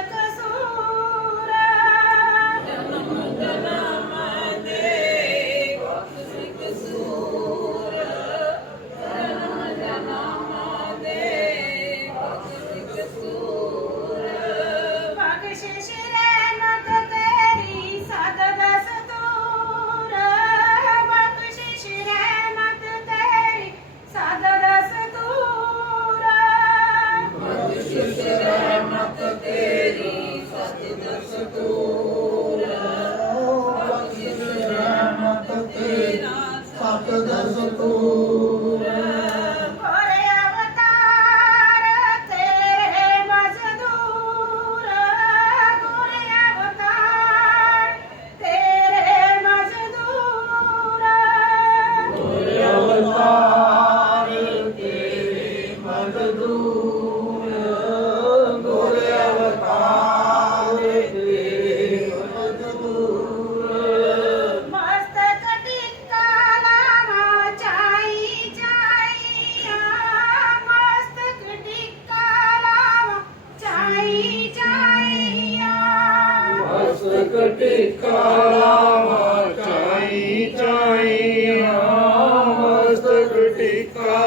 I corazón. ¡Gracias! No, no, no, no. Krishna, Krishna,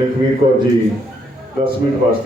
Lakhvir Kaur ji दस minute वास्ते